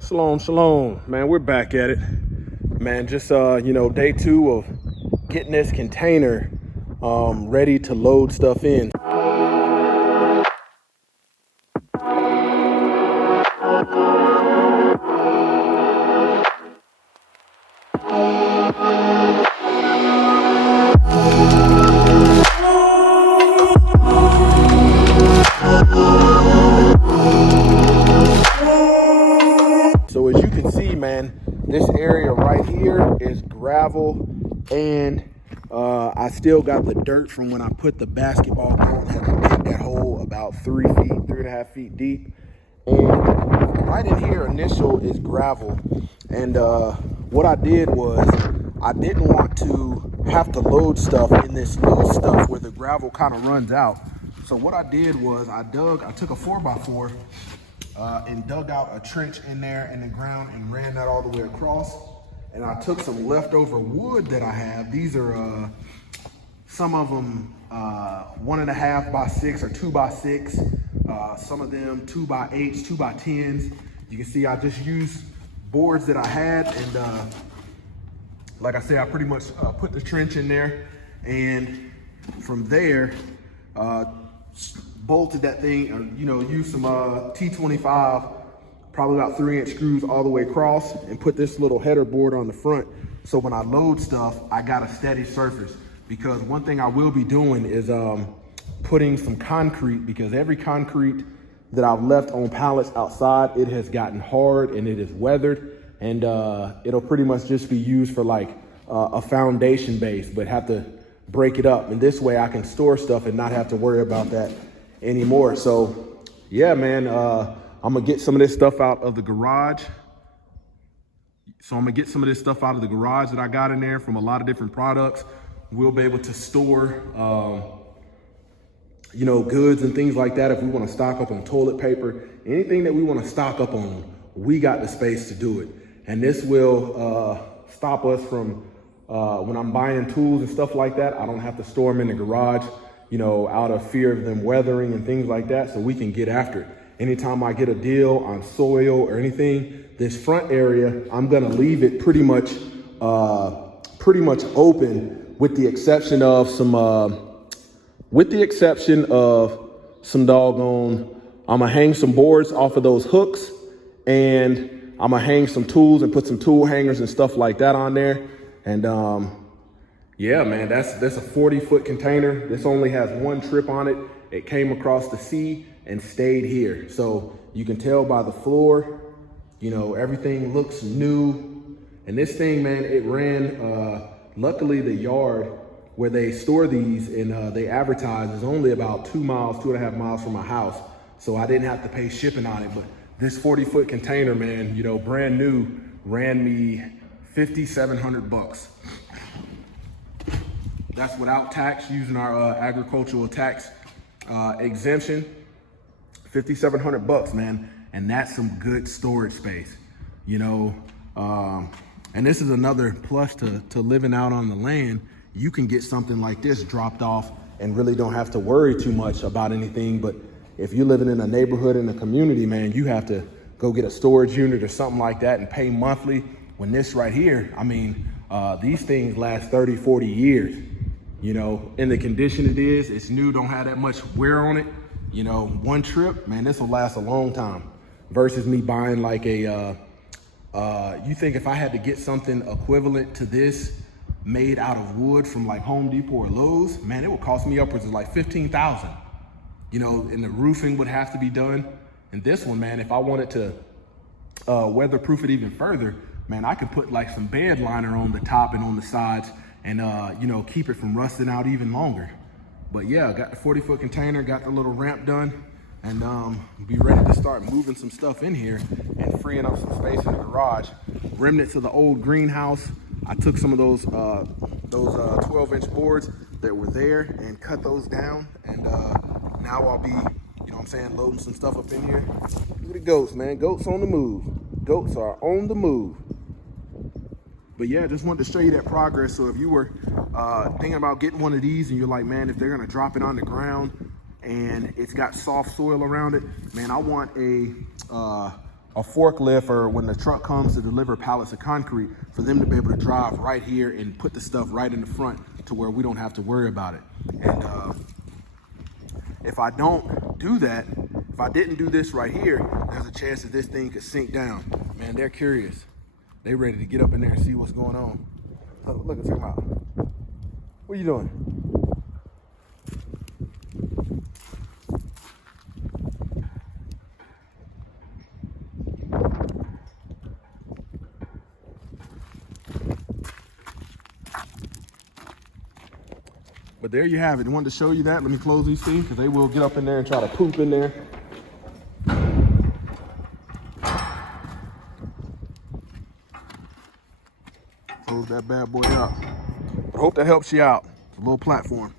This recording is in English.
Shalom, shalom, man. We're back at it, man. Just day 2 of getting this container ready to load stuff in. So as you can see, man, this area right here is gravel, and I still got the dirt from when I put the basketball court and had to dig that hole about 3.5 feet deep. And right in here, initial is gravel. And what I did was I didn't want to have to load stuff in this loose stuff where the gravel kind of runs out. So what I did was I took a 4x4 and dug out a trench in there in the ground and ran that all the way across. And I took some leftover wood that I have. These are some of them 1.5 by 6 or 2 by 6. Some of them 2 by 8s, 2 by 10s. You can see I just used boards that I had, and like I said, I pretty much put the trench in there, and from there bolted that thing, or used some T25, probably about 3-inch screws all the way across, and put this little header board on the front. So when I load stuff, I got a steady surface. Because one thing I will be doing is putting some concrete, because every concrete that I've left on pallets outside, it has gotten hard and it is weathered, and it'll pretty much just be used for like a foundation base, but have to break it up. And this way I can store stuff and not have to worry about that anymore. So yeah, man, I'm gonna get some of this stuff out of the garage. So I'm gonna get some of this stuff out of the garage that I got in there from a lot of different products. We'll be able to store, goods and things like that. If we want to stock up on toilet paper, anything that we want to stock up on, we got the space to do it. And this will stop us from, when I'm buying tools and stuff like that, I don't have to store them in the garage, out of fear of them weathering and things like that, so we can get after it. Anytime I get a deal on soil or anything, this front area, I'm gonna leave it pretty much open, with the exception of some doggone, I'm gonna hang some boards off of those hooks, and I'm gonna hang some tools and put some tool hangers and stuff like that on there. And yeah, man, that's a 40-foot container. This only has one trip on it. It came across the sea and stayed here. So you can tell by the floor, everything looks new. And this thing, man, it ran, luckily the yard where they store these and they advertise is only about 2.5 miles from my house. So I didn't have to pay shipping on it. But this 40-foot container, man, brand new, ran me $5,700. That's without tax, using our agricultural tax exemption. $5,700, man, and that's some good storage space, and this is another plus to living out on the land. You can get something like this dropped off and really don't have to worry too much about anything. But if you're living in a neighborhood, in a community, man, you have to go get a storage unit or something like that and pay monthly. When this right here, these things last 30, 40 years, in the condition it is, it's new, don't have that much wear on it. One trip, man, this will last a long time, versus me buying like you think if I had to get something equivalent to this made out of wood from like Home Depot or Lowe's, man, it would cost me upwards of like $15,000, and the roofing would have to be done. And this one, man, if I wanted to weatherproof it even further, man, I could put like some bed liner on the top and on the sides and, keep it from rusting out even longer. But yeah, got the 40-foot container, got the little ramp done, and be ready to start moving some stuff in here and freeing up some space in the garage. Remnants of the old greenhouse. I took some of those 12-inch boards that were there and cut those down, and now I'll be, loading some stuff up in here. Look at the goats, man. Goats on the move. Goats are on the move. But yeah, just wanted to show you that progress. So if you were thinking about getting one of these and you're like, man, if they're gonna drop it on the ground and it's got soft soil around it, man, I want a a forklift or when the truck comes to deliver pallets of concrete, for them to be able to drive right here and put the stuff right in the front to where we don't have to worry about it. And if I don't do that, if I didn't do this right here, there's a chance that this thing could sink down. Man, they're curious. They ready to get up in there and see what's going on. Look, check them out. What are you doing? But there you have it. I wanted to show you that. Let me close these things because they will get up in there and try to poop in there. Close that bad boy up. But I hope that helps you out. It's a little platform.